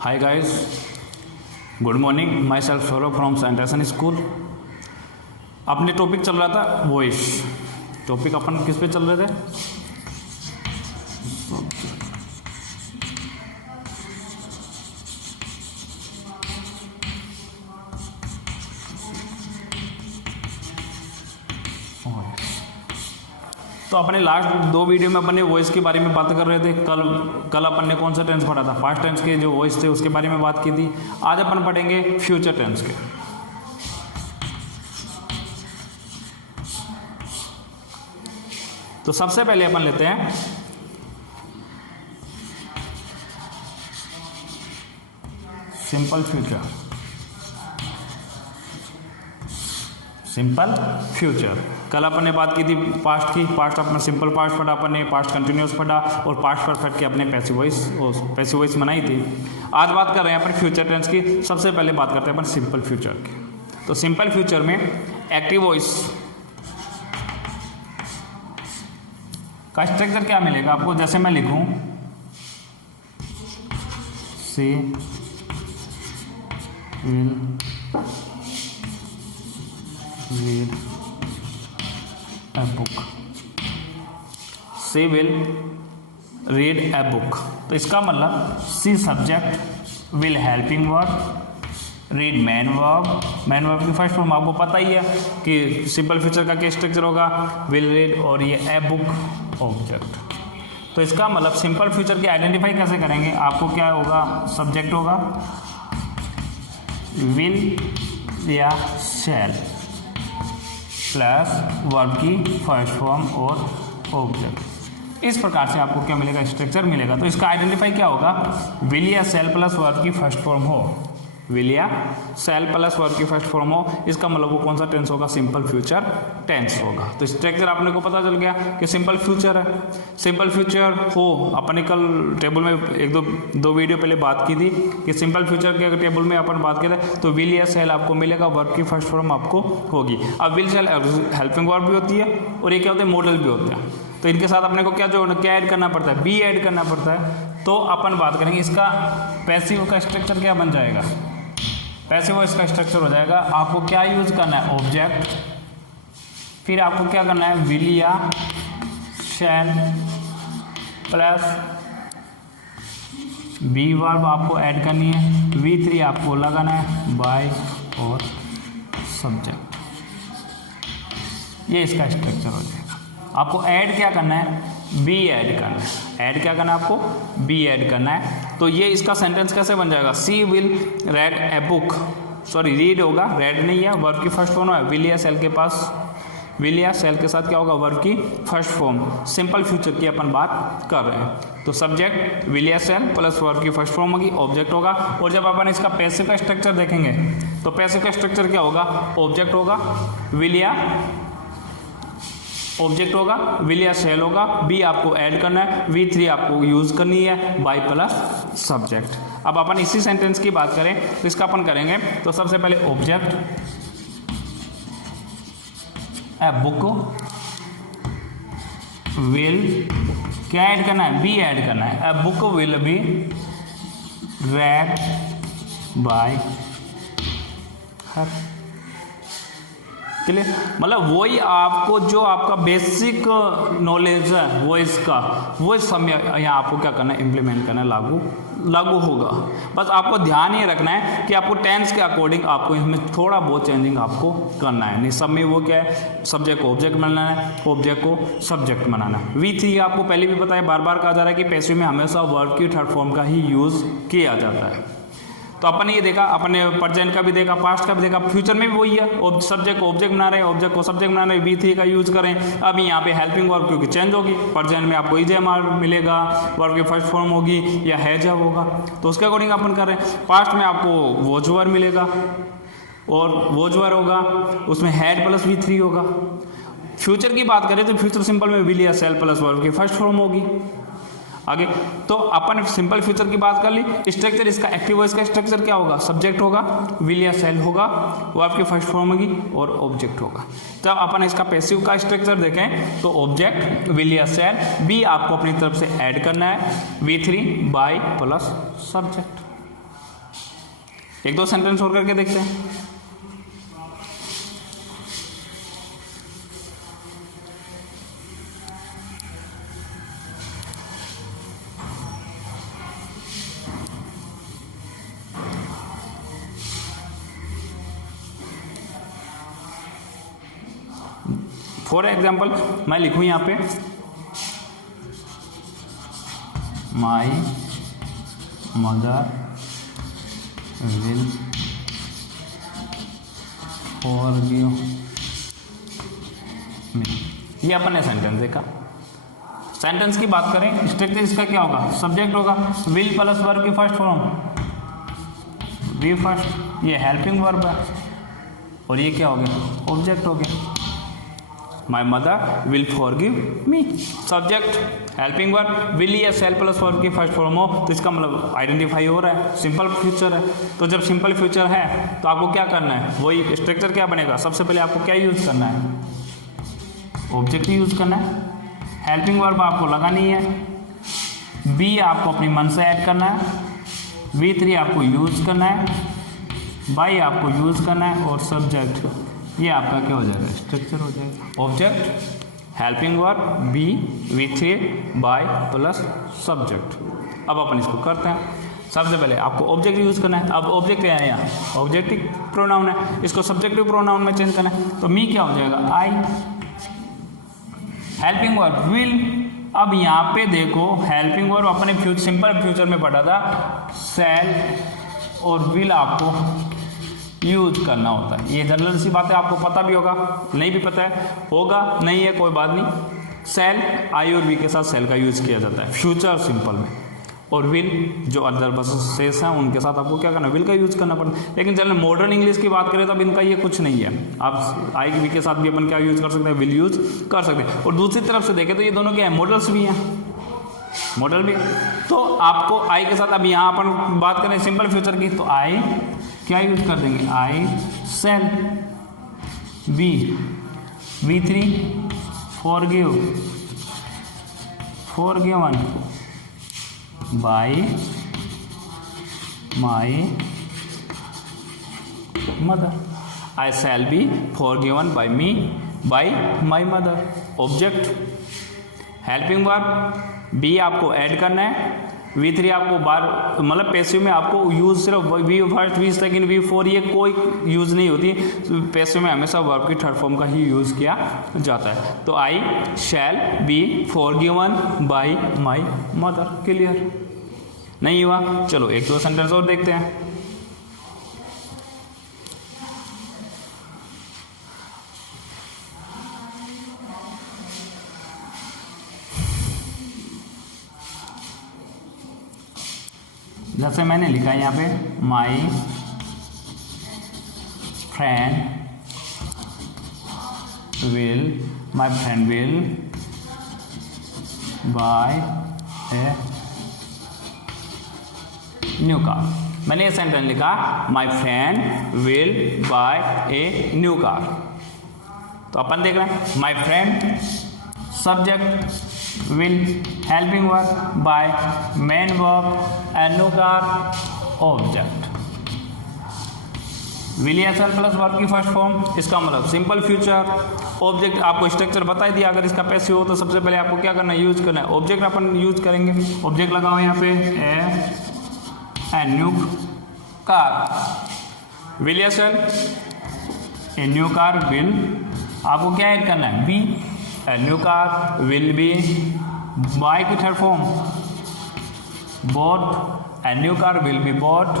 Hi guys, good morning. Myself Saurabh from saint एसन school. अपने topic चल रहा था वॉइस। टॉपिक अपन किस पे चल रहे थे? तो अपने लास्ट दो वीडियो में अपने वॉइस के बारे में बात कर रहे थे। कल अपन ने कौन सा टेंस पढ़ा था? पास्ट टेंस के जो वॉइस थे उसके बारे में बात की थी। आज अपन पढ़ेंगे फ्यूचर टेंस के। तो सबसे पहले अपन लेते हैं सिंपल फ्यूचर। सिंपल फ्यूचर कल अपन ने बात की थी पास्ट की। पास्ट अपना सिंपल पास्ट पढ़ा अपन ने, पास्ट कंटिन्यूस पढ़ा और पास्ट परफेक्ट की अपने पैसिव वॉइस बनाई थी। आज बात कर रहे हैं अपन फ्यूचर टेंस की। सबसे पहले बात करते हैं अपन सिंपल फ्यूचर की। तो सिंपल फ्यूचर में एक्टिव वॉइस का स्ट्रक्चर क्या मिलेगा आपको? जैसे मैं लिखूं she will read a book। She will read a book. तो इसका मतलब she subject, will helping verb, read main verb. Main verb की फर्स्ट फॉर्म आपको पता ही है कि सिंपल फ्यूचर का क्या स्ट्रक्चर होगा, विल रीड और ये ए बुक ऑब्जेक्ट। तो इसका मतलब सिंपल फ्यूचर की आइडेंटिफाई कैसे करेंगे? आपको क्या होगा? सब्जेक्ट होगा विल या शैल प्लस वर्ब की फर्स्ट फॉर्म और ऑब्जेक्ट। इस प्रकार से आपको क्या मिलेगा? स्ट्रक्चर मिलेगा। तो इसका आइडेंटिफाई क्या होगा? विल या सेल प्लस वर्ब की फर्स्ट फॉर्म हो, विल या सेल प्लस वर्ब की फर्स्ट फॉर्म हो। इसका मतलब वो कौन सा टेंस होगा? सिंपल फ्यूचर टेंस होगा। तो स्ट्रक्चर आपने को पता चल गया कि सिंपल फ्यूचर है। सिंपल फ्यूचर हो अपने कल टेबल में एक दो वीडियो पहले बात की थी कि सिंपल फ्यूचर के अगर टेबल में अपन बात करें तो विल या सेल आपको मिलेगा, वर्ब की फर्स्ट फॉर्म आपको होगी। अब विल सेल हेल्पिंग वर्ब भी होती है और ये क्या होते हैं? मॉडल भी होते हैं। तो इनके साथ अपने को क्या ऐड करना पड़ता है? बी ऐड करना पड़ता है। तो अपन बात करेंगे इसका पैसिव का स्ट्रक्चर क्या बन जाएगा? पैसिव वॉइस का स्ट्रक्चर हो जाएगा। आपको क्या यूज करना है? ऑब्जेक्ट, फिर आपको क्या करना है? विल या शैल प्लस बी वर्ब आपको ऐड करनी है, V3 आपको लगाना है, बाय और सब्जेक्ट। ये इसका स्ट्रक्चर हो जाएगा। आपको ऐड क्या करना है? बी ऐड करना है। ऐड क्या करना है आपको? बी ऐड करना है। तो ये इसका सेंटेंस कैसे बन जाएगा? She will red a book, sorry read होगा, रेड नहीं है, वर्ब की फर्स्ट फॉर्म है। विल या सेल के पास, विल या सेल के साथ क्या होगा? वर्ब की फर्स्ट फॉर्म। सिंपल फ्यूचर की अपन बात कर रहे हैं। तो सब्जेक्ट विल या सेल प्लस वर्ब की फर्स्ट फॉर्म होगी, ऑब्जेक्ट होगा। और जब अपन इसका पैसिव का स्ट्रक्चर देखेंगे तो पैसिव का स्ट्रक्चर क्या होगा? ऑब्जेक्ट होगा, विल या ऑब्जेक्ट होगा, विल या सेल होगा, बी आपको ऐड करना है, V3 आपको यूज करनी है, बाय प्लस सब्जेक्ट। अब अपन इसी सेंटेंस की बात करें तो इसका अपन करेंगे। तो सबसे पहले ऑब्जेक्ट ए बुक विल क्या ऐड करना है? बी ऐड करना है। A book will be red bye हर। मतलब वही आपको जो आपका बेसिक नॉलेज है वॉइस का, वो सब यहाँ आपको क्या करना है? इम्प्लीमेंट करना है, लागू होगा। बस आपको ध्यान ये रखना है कि आपको टेंस के अकॉर्डिंग आपको इसमें थोड़ा बहुत चेंजिंग आपको करना है। नहीं सब में वो क्या है? सब्जेक्ट को ऑब्जेक्ट बनाना है, ऑब्जेक्ट को सब्जेक्ट बनाना है। V3 आपको पहले भी पता है, बार बार कहा जा रहा है कि पैसिव में हमेशा वर्ब की थर्ड फॉर्म का ही यूज किया जाता है। तो अपन ये देखा, अपने प्रेजेंट का भी देखा, पास्ट का भी देखा, फ्यूचर में भी वही है। सब्जेक्ट को ऑब्जेक्ट बना रहे हैं, ऑब्जेक्ट को सब्जेक्ट बना रहे हैं, V3 का यूज करें। अब यहाँ पे हेल्पिंग वर्ब क्योंकि चेंज होगी, प्रेजेंट में आपको इज मिलेगा, वर्ब की फर्स्ट फॉर्म होगी या हैज होगा, तो उसके अकॉर्डिंग अपन कर रहे हैं। पास्ट में आपको वॉज वर्ब मिलेगा और वॉज वर्ब होगा, उसमें हैड प्लस V3 होगा। फ्यूचर की बात करें तो फ्यूचर सिंपल में विल या सेल प्लस वर्ब की फर्स्ट फॉर्म होगी। आगे तो अपन सिंपल फ्यूचर की बात कर ली। स्ट्रक्चर इसका एक्टिव वॉइस का स्ट्रक्चर क्या होगा? सब्जेक्ट होगा, विल या सेल होगा, वर्ब की फर्स्ट फॉर्म होगी और ऑब्जेक्ट होगा। जब अपन इसका पैसिव का स्ट्रक्चर देखें तो ऑब्जेक्ट, विल या सेल, बी आपको अपनी तरफ से ऐड करना है, V3 बाय प्लस सब्जेक्ट। एक दो सेंटेंस और करके देखते हैं। फॉर एग्जाम्पल मैं लिखूं यहाँ पे my mother will forgive me, ये अपन ने सेंटेंस देखा। सेंटेंस की बात करें, स्ट्रक्चर इसका क्या होगा, सब्जेक्ट होगा, विल प्लस वर्ब की फर्स्ट फॉर्म वी फर्स्ट, ये हेल्पिंग वर्ब है, और ये क्या हो गया, ऑब्जेक्ट हो गया। My mother will forgive me, subject helping verb, will या सेल प्लस वर्ब की फर्स्ट फॉर्म हो तो इसका मतलब आइडेंटिफाई हो रहा है, सिंपल फ्यूचर है। तो जब सिंपल फ्यूचर है तो आपको क्या करना है, वही स्ट्रक्चर क्या बनेगा, सबसे पहले आपको क्या यूज करना है, ऑब्जेक्ट यूज करना है। हेल्पिंग वर्ब आपको लगानी है, बी आपको अपनी मन से ऐड करना है, V3 आपको यूज करना है, बाई आपको यूज करना है, और सब्जेक्ट ये आपका क्या हो जाएगा, स्ट्रक्चर हो जाएगा। Object helping verb be V3 by plus subject. अब अपन इसको करते हैं। सबसे पहले आपको ऑब्जेक्ट यूज करना है। अब ऑब्जेक्ट क्या है, यहाँ ऑब्जेक्टिव प्रोनाउन है, इसको सब्जेक्टिव प्रोनाउन में चेंज करना है। तो मी क्या हो जाएगा, आई। हेल्पिंग वर्ब विल, अब यहाँ पे देखो हेल्पिंग वर्ब अपने सिंपल फ्यूचर में पढ़ा था, सेल और विल आपको यूज करना होता है। ये जनरल सी बात है, आपको पता भी होगा, नहीं भी पता है होगा, नहीं है कोई बात नहीं। सेल आई और वी के साथ सेल का यूज किया जाता है फ्यूचर सिंपल में, और विल जो अदर बसेस हैं उनके साथ आपको क्या करना है, विल का यूज करना पड़ता है। लेकिन जनरल मॉडर्न इंग्लिश की बात करें तो अब इनका ये कुछ नहीं है, आप आई वी के साथ भी अपन क्या यूज कर सकते हैं, विल यूज कर सकते हैं। और दूसरी तरफ से देखें तो ये दोनों क्या है, मॉडल्स भी हैं, मॉडल भी। तो आपको आई के साथ, अब यहाँ अपन बात करें सिंपल फ्यूचर की, तो आई क्या यूज कर देंगे, I shall, be V3 forgive, forgiven by my mother, I shall be forgiven by me by my mother. Object helping verb be आपको ऐड करना है, V3 आपको बार मतलब पैसिव में आपको यूज सिर्फ we first, we second, V4 ये कोई यूज नहीं होती, पैसिव में हमेशा वर्ब की थर्ड फॉर्म का ही यूज किया जाता है। तो I shall be forgiven by my mother. Clear नहीं हुआ, चलो एक दो सेंटेंस और देखते हैं। जैसे मैंने लिखा है यहाँ पे, my friend will buy A new car. मैंने ये सेंटेंस लिखा, my friend will buy A new car. तो अपन देख रहे हैं, my friend subject, will helping verb bye main verb and new car object. Will या सेल प्लस वर्ब की first form, इसका मतलब सिंपल फ्यूचर। ऑब्जेक्ट आपको स्ट्रक्चर बता ही दिया, अगर इसका पैसिव हो तो सबसे पहले आपको क्या करना है, यूज करना है। ऑब्जेक्ट अपन यूज करेंगे, ऑब्जेक्ट लगाओ यहाँ पे ए न्यू कार, विल या shall a new car will, आपको क्या ऐड करना है, be a new car will be buy की third form bought, a new car will be bought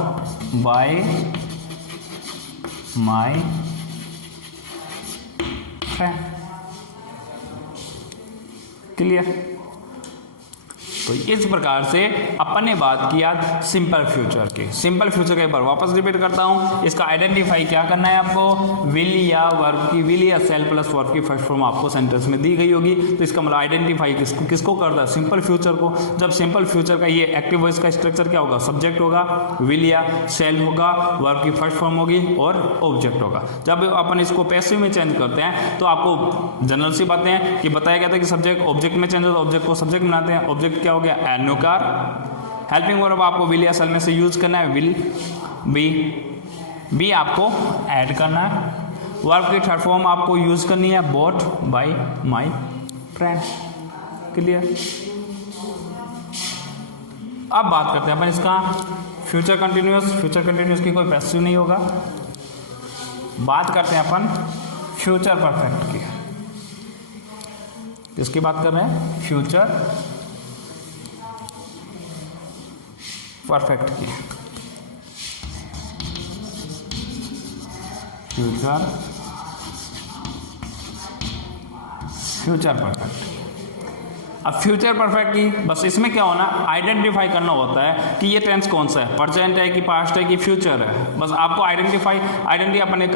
by my friend. Clear. तो इस प्रकार से अपन ने बात किया सिंपल फ्यूचर की। सिंपल फ्यूचर के बार वापस रिपीट करता हूं, इसका आइडेंटिफाई क्या करना है आपको, विल या वर्ब की, विल या सेल प्लस वर्ब की फर्स्ट फॉर्म आपको सेंटेंस में दी गई होगी। तो इसका मतलब आइडेंटिफाई किसको करता है, सिंपल फ्यूचर को। जब सिंपल फ्यूचर का ये एक्टिव वॉइस का स्ट्रक्चर क्या होगा, सब्जेक्ट होगा, विल या सेल होगा, वर्ब की फर्स्ट फॉर्म होगी और ऑब्जेक्ट होगा। जब अपन इसको पैसिव में चेंज करते हैं तो आपको जनरल सी बातें हैं कि बताया गया था कि सब्जेक्ट ऑब्जेक्ट में चेंज होता है, ऑब्जेक्ट को सब्जेक्ट बनाते हैं। ऑब्जेक्ट क्या हो गया, ए न्यू कार। हेल्पिंग वर्ब आपको विल या सेल में से यूज करना है, विल बी बी आपको ऐड करना है, वर्ब की थर्ड फॉर्म आपको यूज करनी है bought by my friend. Clear. अब बात करते हैं अपन इसका फ्यूचर कंटिन्यूअस। फ्यूचर कंटिन्यूअस की कोई पैसिव नहीं होगा। बात करते हैं अपन फ्यूचर परफेक्ट की। किसकी बात कर रहे हैं? फ्यूचर परफेक्ट की। Future perfect. अब फ्यूचर परफेक्ट की बस इसमें क्या होना, आइडेंटिफाई करना होता है कि ये टेंस कौन सा है, प्रेजेंट है कि पास्ट है कि फ्यूचर है। बस आपको आइडेंटिटी अपन ने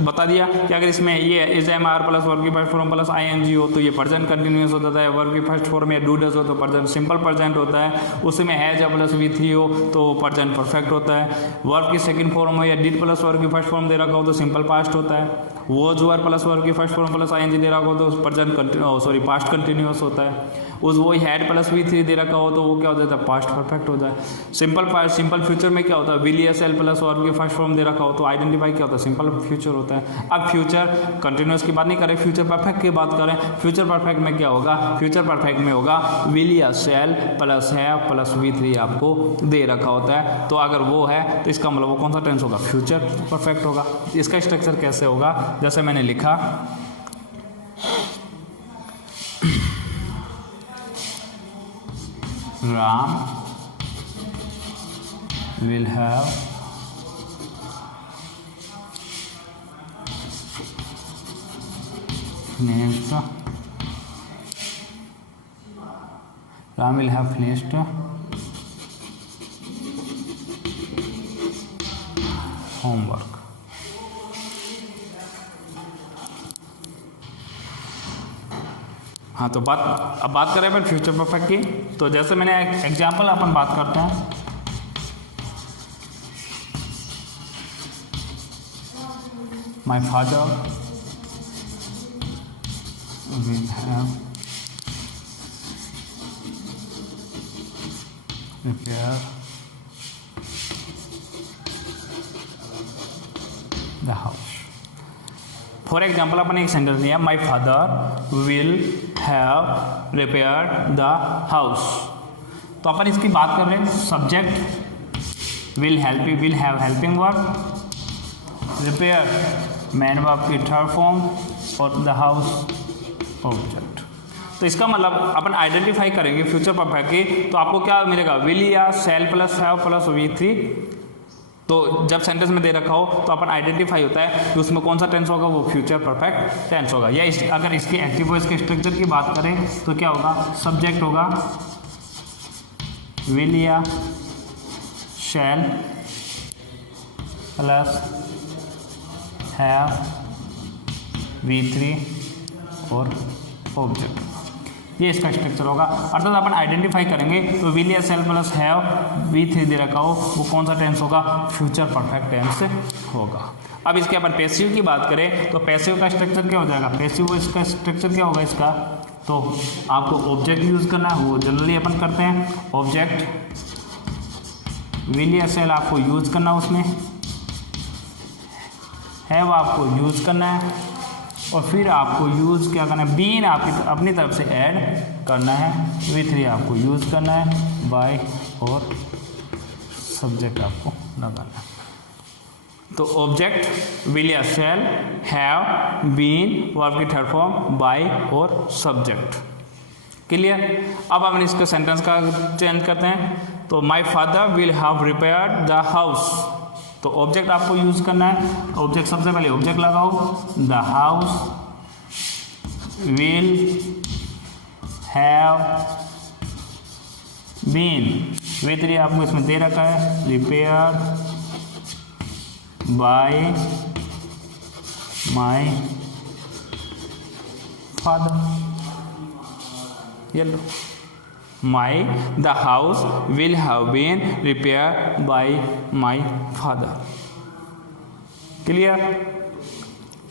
बता दिया कि अगर इसमें ये is am are plus verb की फर्स्ट फॉर्म प्लस आईएनजी हो तो ये प्रेजेंट कंटिन्यूअस हो जाता है। वर्ब की फर्स्ट फॉर्म में डू डज हो तो प्रेजेंट सिंपल प्रेजेंट होता है। उसमें हैज प्लस V3 हो तो प्रेजेंट परफेक्ट होता है। वर्ब की सेकंड फॉर्म हो या डिड प्लस वर्ब की फर्स्ट फॉर्म दे रखा हो तो सिंपल पास्ट होता है। वॉज वर्ब प्लस वर्ब की फर्स्ट फॉर्म प्लस आईएनजी दे रखा हो तो प्रेजेंट पास्ट कंटिन्यूअस होता है। उस वही हैड प्लस V3 दे रखा हो तो वो क्या हो जाता है, पास्ट परफेक्ट हो जाए। सिंपल फ्यूचर में क्या होता है, will S L plus verb की फर्स्ट फॉर्म दे रखा हो तो आइडेंटिफाई क्या होता है, सिंपल फ्यूचर होता है। अब फ्यूचर कंटिन्यूअस की बात नहीं करें, फ्यूचर परफेक्ट की बात करें। फ्यूचर परफेक्ट में क्या होगा, फ्यूचर परफेक्ट में होगा विल या cell plus have plus V3 आपको दे रखा होता है। तो अगर वो है तो इसका मतलब वो कौन सा टेंस होगा, फ्यूचर परफेक्ट होगा। इसका स्ट्रक्चर कैसे होगा, जैसे मैंने लिखा Ram will have finished homework। हाँ, तो अब बात करें अपन फ्यूचर परफेक्ट की। तो जैसे मैंने एग्जाम्पल अपन बात करते हैं, my father will have repair the house. For example अपन एक सेंटेंस दिया, my father will have repair the house. तो अपन इसकी बात कर रहे हैं, subject will have helping verb, repair main verb की थर्ड फॉर्म और द हाउस ऑब्जेक्ट। तो इसका मतलब अपन आइडेंटिफाई करेंगे फ्यूचर परफेक्ट की, तो आपको क्या मिलेगा, विल या cell plus have plus V3। तो जब सेंटेंस में दे रखा हो तो अपन आइडेंटिफाई होता है कि उसमें कौन सा टेंस होगा, वो फ्यूचर परफेक्ट टेंस होगा। या अगर इसके एक्टिव वॉइस के स्ट्रक्चर की बात करें तो क्या होगा, सब्जेक्ट होगा विल या शैल प्लस हैव V3 और ऑब्जेक्ट, ये इसका स्ट्रक्चर होगा। अर्थात अपन आइडेंटिफाई करेंगे तो विल या सेल प्लस हैव V3 दे रखा हो वो कौन सा टेंस होगा, फ्यूचर परफेक्ट टेंस होगा। अब इसके अपन पैसिव की बात करें तो पैसिव का स्ट्रक्चर क्या हो जाएगा, पैसिव इसका स्ट्रक्चर क्या होगा इसका, तो आपको ऑब्जेक्ट यूज करना है, वो जनरली अपन करते हैं। ऑब्जेक्ट विल या सेल आपको यूज करना है, उसमें हैव आपको यूज करना है और फिर आपको यूज़ क्या करना है, बीन आपकी अपनी तरफ से ऐड करना है, V3 आपको यूज़ करना है, बाय और सब्जेक्ट आपको लगाना है। तो ऑब्जेक्ट विल या शैल हैव बीन वर्ब की थर्ड फॉर्म बाय और सब्जेक्ट। क्लियर। अब हम इसके सेंटेंस का चेंज करते हैं। तो my father will have repaired the house, तो ऑब्जेक्ट आपको यूज करना है। ऑब्जेक्ट सबसे पहले ऑब्जेक्ट लगाओ, the house will have been, V3 आपको इसमें दे रखा है, रिपेयर बाय माय फादर। ये लो, my the house will have been repair by my father. Clear.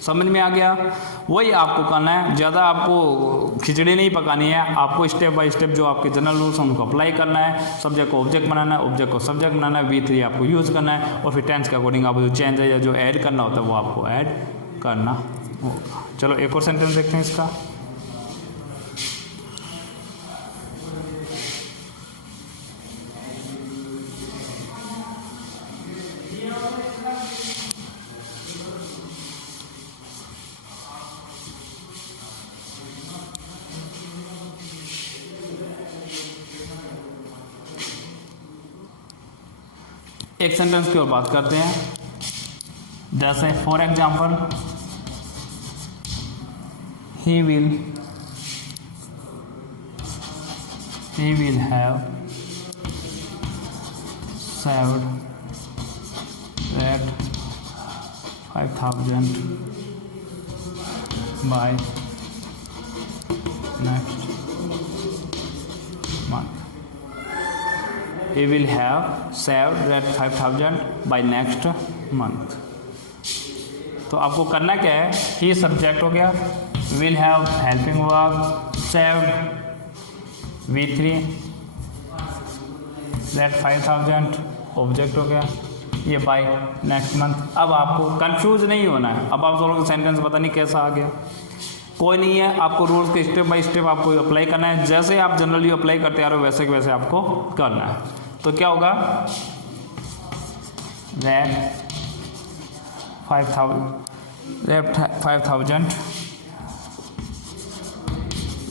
समझ में आ गया? वही आपको करना है, ज़्यादा आपको खिचड़ी नहीं पकानी है, आपको स्टेप बाय स्टेप जो आपके जनरल रूल्स हैं उनको अप्लाई करना है। सब्जेक्ट को ऑब्जेक्ट बनाना है, ऑब्जेक्ट को सब्जेक्ट बनाना है, V3 आपको यूज़ करना है, और फिर टेंस के अकॉर्डिंग आपको जो चेंज है या जो ऐड करना होता है वो आपको ऐड करना होगा। चलो एक और सेंटेंस देखते हैं इसका। एक सेंटेंस की और बात करते हैं। जैसे for example, he will have saved that 5,000 by next month. He will have saved that 5,000 by next month. तो आपको करना क्या है, ही सब्जेक्ट हो गया, will have helping verb, saved V3, that 5,000 object हो गया, ये बाय नेक्स्ट मंथ। अब आपको कंफ्यूज नहीं होना है। अब आप लोगों को सेंटेंस पता नहीं कैसा आ गया, कोई नहीं है, आपको रूल्स के स्टेप बाय स्टेप आपको अप्लाई करना है। जैसे आप जनरली अप्लाई करते आ रहे हो वैसे के वैसे आपको करना है। तो क्या होगा, दैट 5,000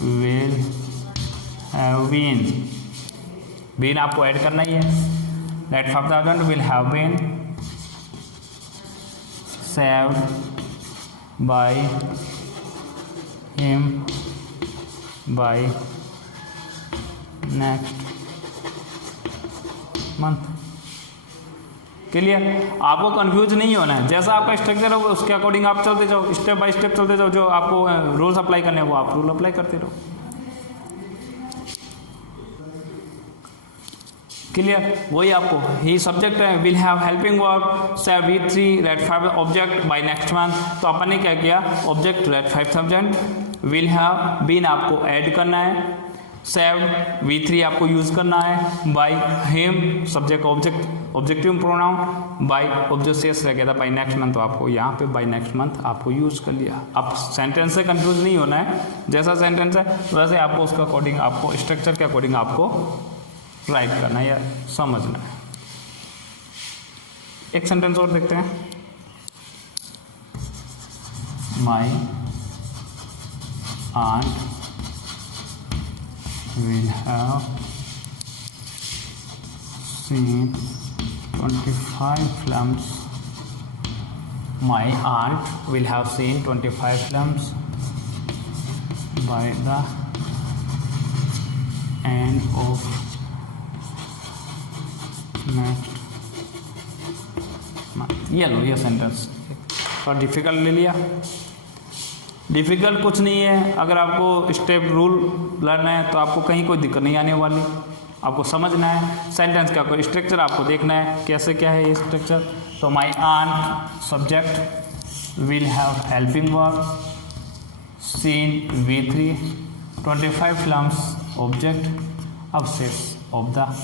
will have been आपको ऐड करना ही है। That 5,000 will have been saved by him by next month। Clear? आपको कंफ्यूज नहीं होना है, जैसा आपका स्ट्रक्चर हो उसके अकॉर्डिंग आप चलते जाओ, स्टेप बाय स्टेप चलते जाओ। जो आपको रूल्स अप्लाई करने हैं वो आप रूल अप्लाई करते रहो। क्लियर? वही आपको ही सब्जेक्ट है, will have helping verb, save V3, rate 5 object by next month. तो अपन ने क्या किया, object rate 5,000, will have been आपको ऐड करना है, सेव V3 आपको यूज करना है, by him subject objective pronoun, by अब जो शेष रह गया था बाय नेक्स्ट मंथ, तो आपको यहाँ पे बाय नेक्स्ट मंथ आपको यूज कर लिया। आप सेंटेंस से कंफ्यूज नहीं होना है, जैसा सेंटेंस है वैसे आपको उसके अकॉर्डिंग, आपको स्ट्रक्चर के अकॉर्डिंग आपको राइट करना है या समझना है। एक सेंटेंस और देखते हैं। My aunt will have seen 25 films. My aunt will have seen 25 films by the end of next month। ये लो, ये सेंटेंस थोड़ा डिफिकल्ट ले लिया। डिफ़िकल्ट कुछ नहीं है, अगर आपको स्टेप रूल लर्न है तो आपको कहीं कोई दिक्कत नहीं आने वाली। आपको समझना है सेंटेंस का कोई स्ट्रक्चर, आपको देखना है कैसे क्या है ये स्ट्रक्चर। तो my aunt subject, will have helping verb, seen V3, 25 films object, अब शेष of the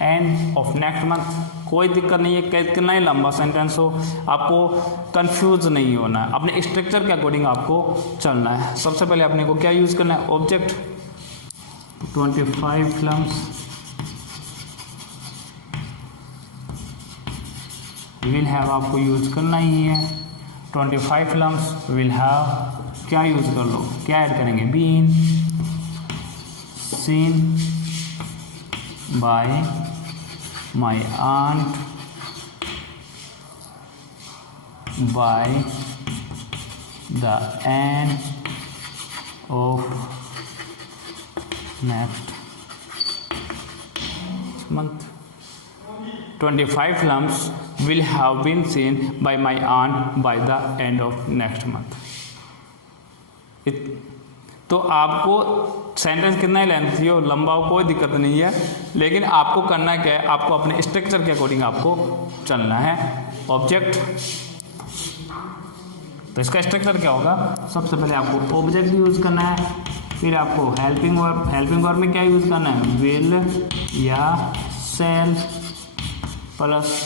end of next month. कोई दिक्कत नहीं है, कितना ही लंबा सेंटेंस हो आपको कंफ्यूज नहीं होना है, अपने स्ट्रक्चर के अकॉर्डिंग आपको चलना है। सबसे पहले अपने को क्या यूज़ करना है, ऑब्जेक्ट 25 फिल्म्स, विल हैव आपको यूज करना ही है, 25 फिल्म्स, विल हैव क्या यूज कर लो, क्या ऐड करेंगे, been seen by my aunt by the end of next month। 25 films will have been seen by my aunt by the end of next month। तो आपको सेंटेंस कितना ही length हो, लंबा हो, कोई दिक्कत नहीं है, लेकिन आपको करना क्या है, आपको अपने स्ट्रक्चर के अकॉर्डिंग आपको चलना है। ऑब्जेक्ट तो इसका स्ट्रक्चर क्या होगा, सबसे पहले आपको ऑब्जेक्ट यूज़ करना है, फिर आपको हेल्पिंग वर्ब में क्या यूज़ करना है, विल या सेल प्लस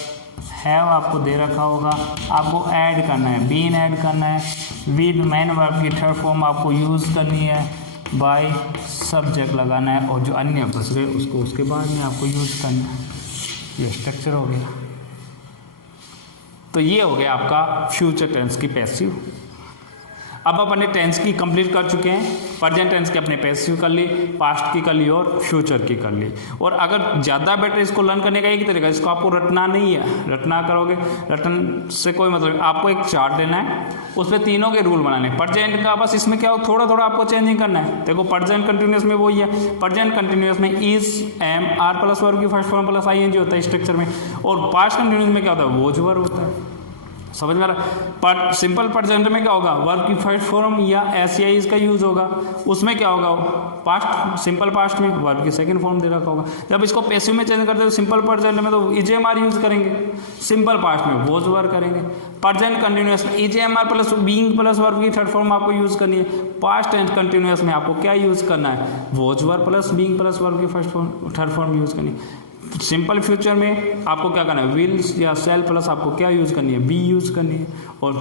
हैव आपको दे रखा होगा, आपको ऐड करना है, बीन ऐड करना है, विद मेन वर्ब की थर्ड फॉर्म आपको यूज़ करनी है, बाय सब्जेक्ट लगाना है, और जो अन्य बच गए उसको उसके बाद में आपको यूज़ करना है। ये स्ट्रक्चर हो गया। तो ये हो गया आपका फ्यूचर टेंस की पैसिव। अब अपने टेंस की कंप्लीट कर चुके हैं, प्रेजेंट टेंस की अपने पैसिव कर ली, पास्ट की कर ली और फ्यूचर की कर ली। और अगर ज़्यादा बेटर इसको लर्न करने का एक तरीका, इसको आपको रटना नहीं है, रटना करोगे रटन से कोई मतलब, आपको एक चार्ट लेना है, उस पर तीनों के रूल बनाने हैं। प्रेजेंट का बस इसमें क्या हो, थोड़ा थोड़ा आपको चेंजिंग करना है। देखो प्रेजेंट कंटिन्यूअस में वही है, प्रेजेंट कंटिन्यूअस में is am are plus verb की फर्स्ट फॉर्म प्लस ING होता है स्ट्रक्चर में, और पास्ट कंटिन्यूअस में क्या होता है, वॉज वर्ब होता है। समझ में आ रहा? पर सिंपल प्रेजेंट में क्या होगा, वर्ब की फर्स्ट फॉर्म या एस या इज का यूज होगा, उसमें क्या होगा, पास्ट सिंपल पास्ट में वर्ब की सेकंड फॉर्म दे रखा होगा। जब इसको पैसिव में चेंज करते हैं सिंपल प्रेजेंट में तो EJMR यूज करेंगे, सिंपल पास्ट में वॉज वर्ब करेंगे, प्रेजेंट कंटिन्यूअस में EJMR plus being plus verb की थर्ड फॉर्म आपको यूज करनी है, पास्ट एंड कंटिन्यूअस में आपको क्या यूज करना है, was verb plus being plus verb की first form third form use करनी है। सिंपल फ्यूचर में आपको क्या करना है, विल्स या सेल प्लस आपको क्या यूज़ करनी है, बी यूज़ करनी है। और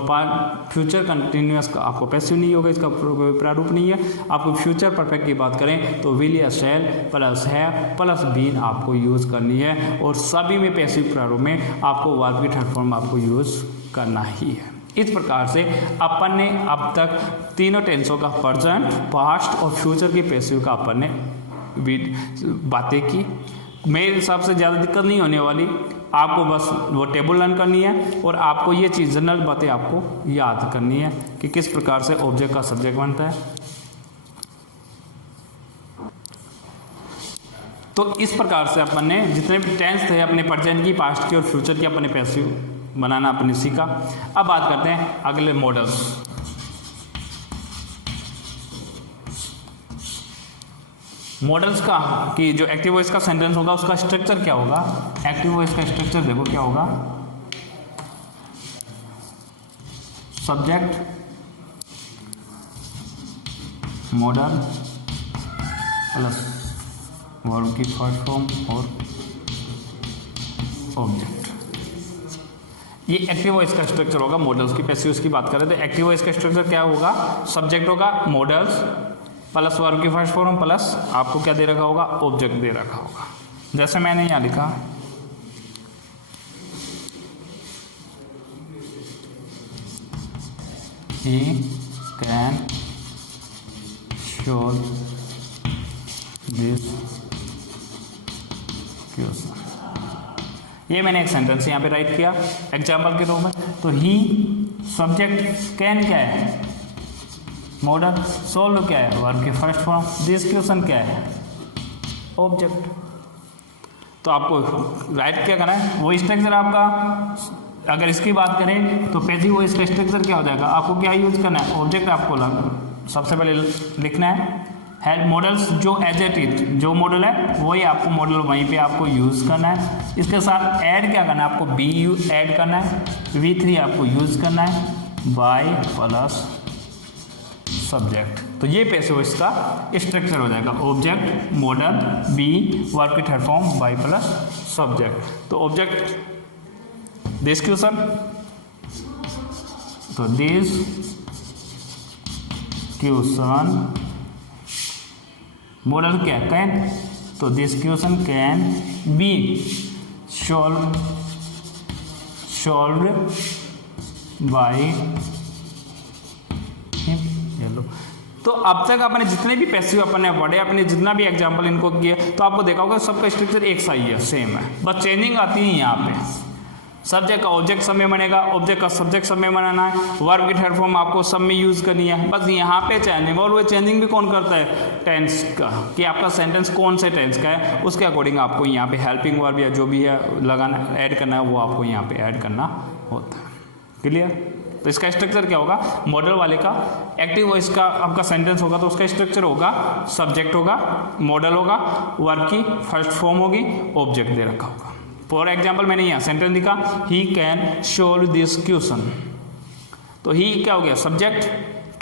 फ्यूचर कंटिन्यूअस का आपको पैसिव नहीं होगा, इसका प्रारूप नहीं है। आपको फ्यूचर परफेक्ट की बात करें तो विल या सेल प्लस है प्लस बीन आपको यूज़ करनी है, और सभी में पैसिव प्रारूप में आपको वर्ब की थर्ड फॉर्म आपको यूज़ करना ही है। इस प्रकार से अपन ने अब तक तीनों टेंसों का प्रेजेंट, पास्ट और फ्यूचर की पैसिव का अपन ने बातें की। मेरे हिसाब से ज़्यादा दिक्कत नहीं होने वाली, आपको बस वो टेबल लर्न करनी है और आपको ये चीज़ जनरल बातें आपको याद करनी है कि किस प्रकार से ऑब्जेक्ट का सब्जेक्ट बनता है। तो इस प्रकार से अपन ने जितने भी टेंस थे अपने प्रेजेंट की, पास्ट की और फ्यूचर की अपने पैसिव बनाना अपने सीखा। अब बात करते हैं अगले मॉडल्स। मॉडल्स का कि जो एक्टिव वॉइस का सेंटेंस होगा उसका स्ट्रक्चर क्या होगा। एक्टिव वॉइस का स्ट्रक्चर देखो क्या होगा, सब्जेक्ट, मॉडल प्लस वर्ब की फर्स्ट फॉर्म और ऑब्जेक्ट। ये एक्टिव वॉइस का स्ट्रक्चर होगा। मॉडल्स की पैसिव्स की बात करें तो एक्टिव वॉइस का स्ट्रक्चर क्या होगा, सब्जेक्ट होगा मॉडल्स प्लस वर्ब की फर्स्ट फॉर्म प्लस आपको क्या दे रखा होगा, ऑब्जेक्ट दे रखा होगा। जैसे मैंने यहाँ लिखा he can solve this question। ये मैंने एक सेंटेंस यहाँ पे राइट किया एग्जाम्पल के रूप में। तो ही सब्जेक्ट कैन क्या है, मॉडल, सोल्व क्या है, वर्ब की फर्स्ट फॉर्म, दिस क्वेश्चन क्या है, ऑब्जेक्ट। तो आपको राइट क्या करना है, वो स्ट्रक्चर आपका। अगर इसकी बात करें तो पैसिव वॉइस का स्ट्रक्चर क्या हो जाएगा, आपको क्या यूज करना है, ऑब्जेक्ट आपको सबसे पहले लिखना है मॉडल्स जो एज इट इज, जो मॉडल है वही आपको मॉडल वहीं पे आपको यूज़ करना है। इसके साथ ऐड क्या करना है, आपको बी यू ऐड करना है, V3 आपको यूज़ करना है, बाय प्लस सब्जेक्ट। तो ये पैसिव वॉइस का स्ट्रक्चर हो जाएगा, ऑब्जेक्ट, मॉडल, बी, वर्ब की third form, by plus subject. तो ऑब्जेक्ट दिस क्वेश्चन, तो दिस क्वेश्चन, मॉडल क्या कैन, तो this question can be solved by. तो अब तक अपने जितने भी पैसिव अपने पढ़े, अपने जितना भी एग्जाम्पल इनको किए, तो आपको देखा होगा सबका स्ट्रक्चर एक सा ही है, सेम है, बस चेंजिंग आती है यहाँ पे। सब्जेक्ट का ऑब्जेक्ट सब में बनेगा, ऑब्जेक्ट का सब्जेक्ट सब में बनाना है, वर्ब की थर्ड फॉर्म आपको सब में यूज करनी है, बस यहाँ पे चेंजिंग। और वो चेंजिंग भी कौन करता है, टेंस का, कि आपका सेंटेंस कौन से टेंस का है उसके अकॉर्डिंग आपको यहाँ पे हेल्पिंग वर्ब या जो भी है लगाना, ऐड करना है, वो आपको यहाँ पे ऐड करना होता है। क्लियर। तो इसका स्ट्रक्चर क्या होगा, मॉडल वाले का एक्टिव वॉइस का आपका सेंटेंस होगा तो उसका स्ट्रक्चर होगा, सब्जेक्ट होगा, मॉडल होगा, वर्ब की फर्स्ट फॉर्म होगी, ऑब्जेक्ट दे रखा होगा। फॉर एग्जाम्पल मैंने यहाँ सेंटेंस लिखा, he can solve this question. तो ही क्या हो गया subject,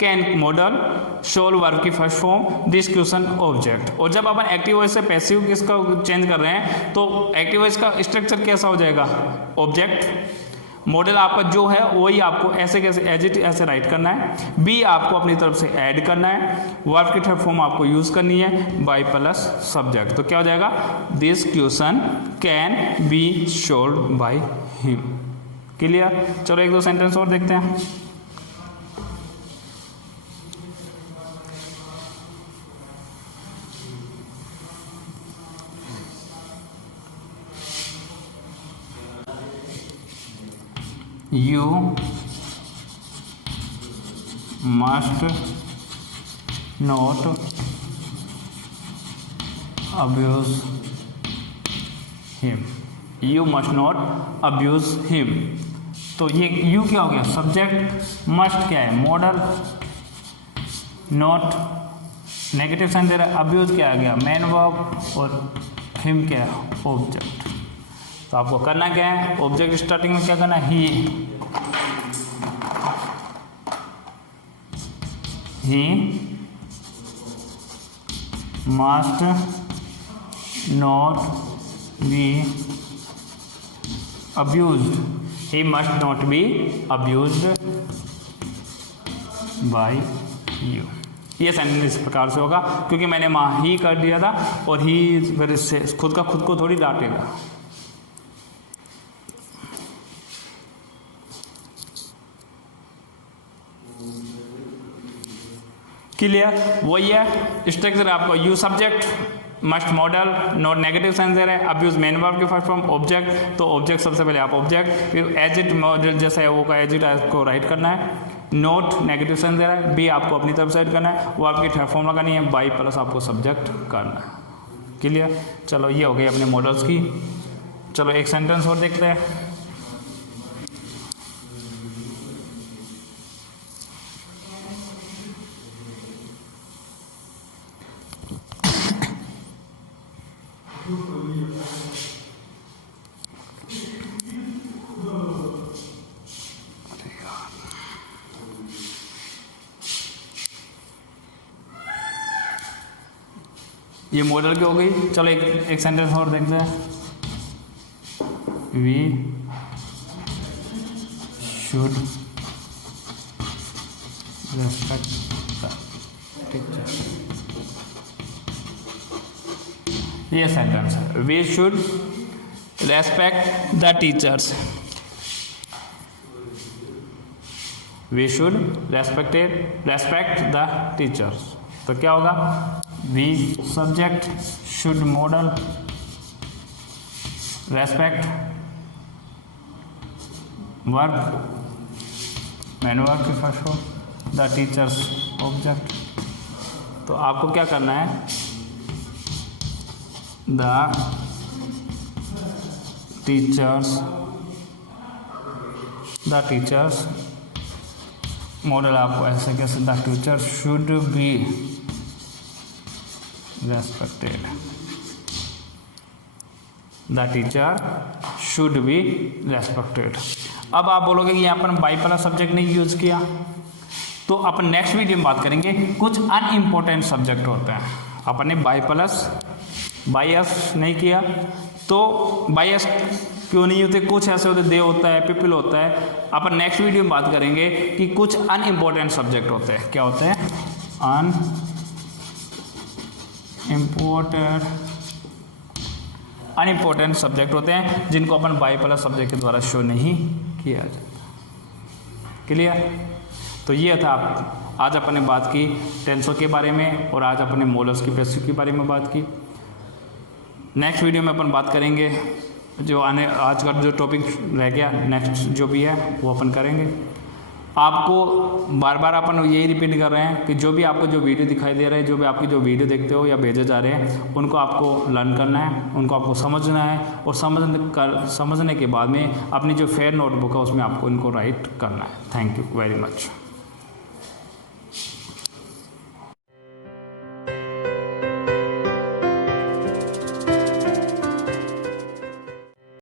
can modal, solve verb की first form, this question object. और जब अपन एक्टिव वॉइस से पैसिव किसका चेंज कर रहे हैं तो एक्टिव वॉइस का स्ट्रक्चर कैसा हो जाएगा, ऑब्जेक्ट, मॉडल आपका जो है वही आपको ऐसे कैसे एज इट ऐसे राइट करना है, बी आपको अपनी तरफ से ऐड करना है, वर्ब की थर्ड फॉर्म आपको यूज करनी है, बाय प्लस सब्जेक्ट। तो क्या हो जाएगा, this question can B solve by him. Clear. चलो एक दो सेंटेंस और देखते हैं। You must not abuse him. You must not abuse him. तो ये you क्या हो गया, सब्जेक्ट, must क्या है, मॉडल, नॉट नेगेटिव साइन दे रहा है, अब्यूज क्या आ गया, मैन वर्ब, और him क्या है, ऑब्जेक्ट। तो आपको करना क्या है, ऑब्जेक्ट स्टार्टिंग में क्या करना है, he must not be abused, he must not be abused by you। ये सेंटेंस इस प्रकार से होगा क्योंकि मैंने वहाँ ही कर दिया था और ही फिर इससे खुद को थोड़ी डांटेगा। क्लियर, वही है स्ट्रक्चर आपको, you subject, must modal, not negative sense दे रहे हैं, अब्यूज मेन वर्ब की फर्स्ट फॉर्म, ऑब्जेक्ट, तो ऑब्जेक्ट सबसे पहले आप ऑब्जेक्ट, फिर एज इट मॉडल जैसा है वो का एज इट आपको राइट करना है, नोट नेगेटिव सेंस दे रहा है, बी आपको अपनी तरफ से ऐड करना है, वो आपकी थर्ड फॉर्म लगानी है, बाई प्लस आपको सब्जेक्ट करना है। क्लियर। चलो ये हो गई अपने मॉडल्स की। चलो एक सेंटेंस और देखते हैं। ये मॉडल की हो गई। चलो एक सेंटेंस और देखते हैं। We should respect the teacher. ये सेंटेंस है, we should respect the teachers. We should respect the teachers. तो क्या होगा, we subject, should modal, respect verb, main verb की first form, the teachers object. तो आपको क्या करना है, द टीचर्स मॉडल आपको ऐसे कैसे, the teacher should be respected, the teacher should be respected. अब आप बोलोगे कि यहाँ पर बाई प्लस सब्जेक्ट नहीं यूज किया, तो अपन नेक्स्ट वीडियो में बात करेंगे कुछ अनइम्पोर्टेंट सब्जेक्ट होते हैं। अपन ने बायस नहीं किया, तो बायस क्यों नहीं होते, कुछ ऐसे होते, दे होता है, पीपल होता है। अपन नेक्स्ट वीडियो में बात करेंगे कि कुछ अनइम्पोर्टेंट सब्जेक्ट होते हैं। क्या होते हैं, अनइम्पोर्टेंट सब्जेक्ट होते हैं जिनको अपन बाई प्लस सब्जेक्ट के द्वारा शो नहीं किया जाता। क्लियर। तो ये था, आज अपन ने बात की टेंसों के बारे में और आज अपन ने मॉडल्स की पैसिव के बारे में बात की। नेक्स्ट वीडियो में अपन बात करेंगे जो आज का जो टॉपिक रह गया, नेक्स्ट जो भी है वो अपन करेंगे। आपको बार बार अपन यही रिपीट कर रहे हैं कि जो भी आपको जो वीडियो दिखाई दे रहे हैं, जो भी आपकी जो वीडियो देखते हो या भेजे जा रहे हैं, उनको आपको लर्न करना है, उनको आपको समझना है, और समझने के बाद में अपनी जो फेयर नोटबुक है उसमें आपको इनको राइट करना है। Thank you very much.